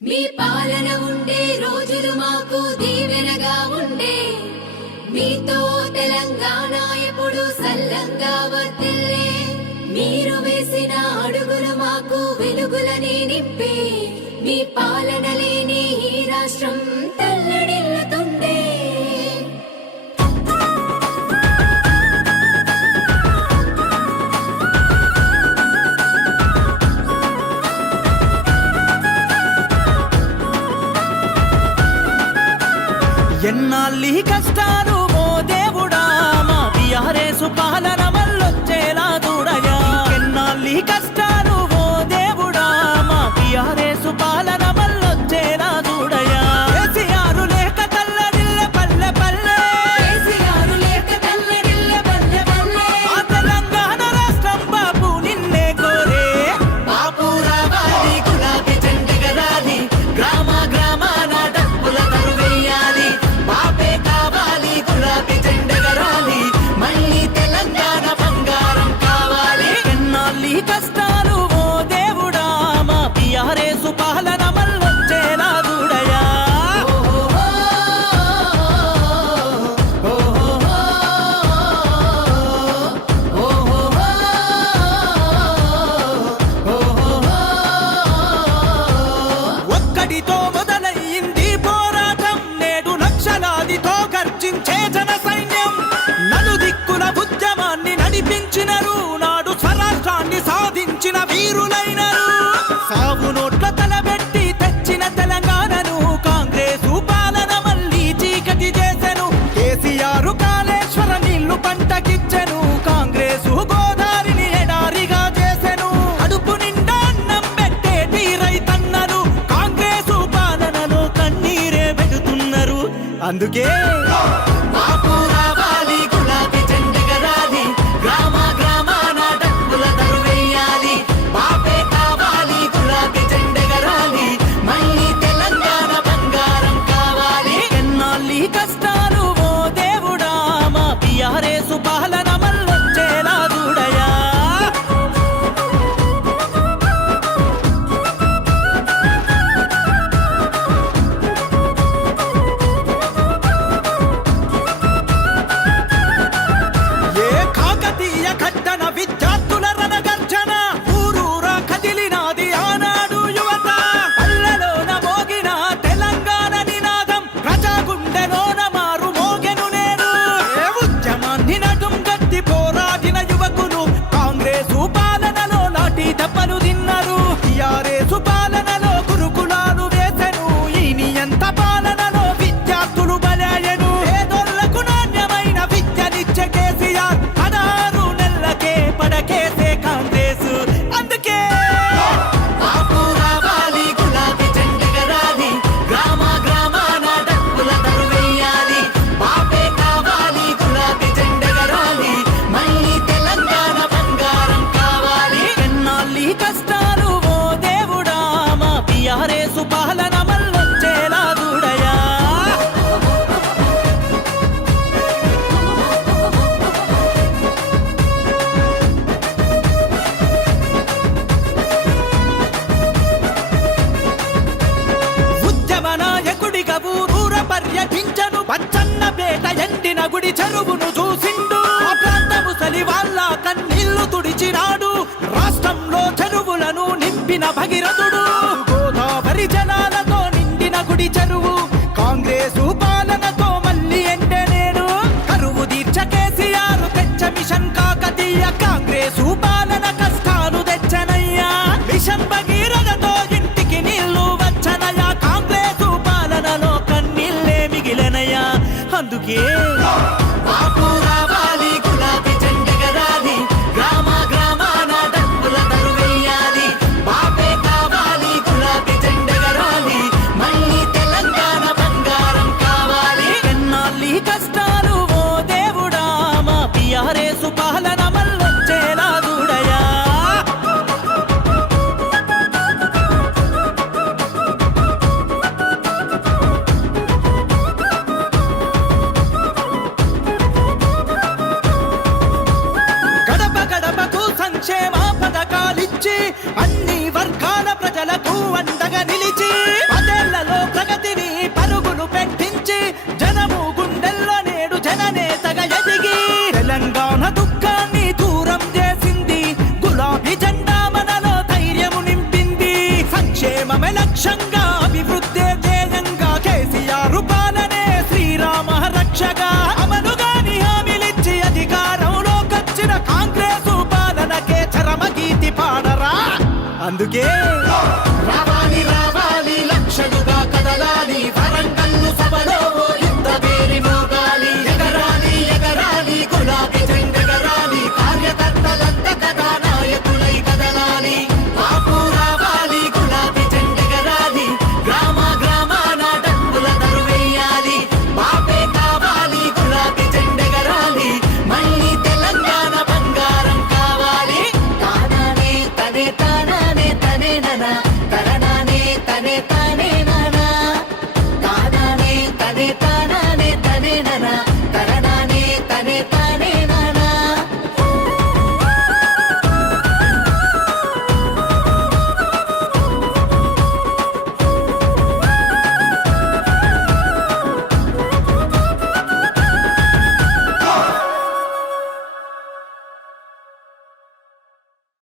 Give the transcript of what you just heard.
మీ పాలన ఉండే రోజులు మాకు దీవెనగా ఉండే, మీతో తెలంగాణ ఎప్పుడు సల్లంగా వర్ధిల్లే. మీరు వేసిన అడుగులు మాకు వెలుగులని నింపే, మీ పాలన లేని ఈ రాష్ట్రం తల్లడిల్లుతుండే. ఎన్నాళ్ళీ కష్టాలు ఓ దేవుడా, మా టీఆర్ఎస్ పాలన మళ్ళొచ్చేలా చూడగా. ఎన్నాళ్ళీ కష్టాలు ఓ దేవుడా, మా టీఆర్ఎస్ పాలన మళ్ళొచ్చేలా చూడగా. కేసీఆర్ లేక తల్లడిల్లె పల్లె పల్లె, కేసీఆర్ లేక తల్లడిల్లె పల్లె పల్లె. ఆ తెలంగాణ రాష్ట్రం బాపు నిన్నే కోరే. బాపు రావాలి, గులాబీ జెండెగరాలి, గ్రామ గ్రామాన డప్పుల తరువెయ్యాలి. బాపే కావాలి, గులాబీ జెండెగరాలి, మళ్ళీ తెలంగాణ బంగారం కావాలి. ఎన్నాళ్ళీ కష్టాలు ఓ దేవుడా, మా టీఆర్ఎస్ పాలన మళ్ళొచ్చేలా చూడయా. ఒక్కడితో మొదలయ్యింది పోరాటం, నేడు లక్షలాదితో గర్జించే జన సైన్యం. నలుదిక్కుల ఉద్యమాన్ని నడిపించినరు, నాడు స్వరాష్ట్రాన్ని సాధించిన వీరులైనరు. సాగు నోట్ల తలబెట్టి తెచ్చిన తెలంగాణను కాంగ్రెసు పాలన మళ్ళీ చీకటి చేసెను. కేసీఆర్ కాళేశ్వర నీళ్లు పంటకిచ్చెను, కాంగ్రెసు గోదావరిని ఎడారిగా చేసెను. అడుపు నిండా అన్నం పెట్టేటి రైతన్నలు కాంగ్రెసు పాలనలో కన్నీరే పెడుతున్నారు. అందుకే బాపు రావాలి, గులాబీ జెండెగరాలి, గ్రామ గ్రామాన డప్పుల తరువెయ్యాలి. బాపే కావాలి, గులాబీ జెండెగరాలి, మళ్ళీ తెలంగాణ బంగారం కావాలి. ఎన్నాళ్ళీ కష్టాలు ఓ దేవుడా, మా టీఆర్ఎస్ పాలన మళ్ళొచ్చేలా చూడయా. ఏ కాకతీయ ఘట్టన విద్యార్థుల రణగర్జన, ఊరూరా కదిలినాది ఆనాడు యువత. పల్లెలోన మోగిన తెలంగాణ నినాదం, ప్రజా గుండెలోన మారు మోగెను నేడు. ఏ ఉద్యమాన్ని నడుం గట్టి పోరాడిన యువకులు కాంగ్రెసు పాలనలో నాటి దెబ్బలు తిన్నారు. టీఆర్ఎస్ పాలనలో గురుకులాలు వేసెను, ఈ నియంత పాలనలో విద్యార్థులు బలయ్యను. పేదోళ్లకు నాణ్యమైన విద్యనిచ్చే కేసీఆర్ 16 నెలలకే పడకేసే కాంగ్రెస్. అందుకే బాపు రావాలి, గులాబీ జెండెగరాలి, గ్రామ గ్రామాన డప్పుల తరువెయ్యాలి. బాపే కావాలి, గులాబీ జెండెగరాలి, మళ్ళీ తెలంగాణ బంగారం కావాలి. ఎన్నాళ్ళీ కష్టాలు ఓ దేవుడా, మా టీఆర్ఎస్ పాలన మళ్ళొచ్చేలా చూడయా. ఉద్యమ నాయకుడిగా ఊరూర పర్యటించను, పచ్చన్న పేట ఎండిన గుడి చెరువును చూసిండు. ఆ ప్రాంత ముసలి వాళ్ళ కన్నీళ్లు తుడిచినాడు, రాష్ట్రంలో చెరువులను నింపిన భగీరథుడు. గోదావరి జలాలతో నిండిన గుడి చెరువు కాంగ్రెసు పాలనతో మళ్ళీ ఎండనేడు. కరువు తీర్చ కేసీఆర్ తెచ్చ మిషన్ కాకతీయ, కాంగ్రెసు పాలన కష్టాలు తెచ్చనయ్యా. మిషన్ భగీరథతో ఇంటికి నీళ్లు వచ్చనయ్యా, కాంగ్రెసు పాలనలో కన్నీళ్ళే మిగిలనయ్యా. అందుకే బాపు రావాలి, గులాబీ జెండెగరాలి, గ్రామ గ్రామాన డప్పుల తరువెయ్యాలి. బాపే కావాలి, గులాబీ జెండెగరాలి, మళ్ళీ తెలంగాణ బంగారం కావాలి. ఎన్నాళ్ళీ కష్టాలు ఓ దేవుడా, మా టీఆర్ఎస్ పాలన మళ్ళొచ్చేలా చూడయా. గడప గడపకు సంక్షేమ పథకాలిచ్చి అన్ని వర్గాల ప్రజలకు అండగా నిలిచి లక్ష్యంగా అభివృద్ధి ధ్యేయంగా కేసీఆర్ పాలనే శ్రీరామ రక్షగా అమలుగాని హామీలిచ్చి అధికారంలోకొచ్చిన కాంగ్రెసు పాలనకే చరమ గీతి పాడరా అందుకే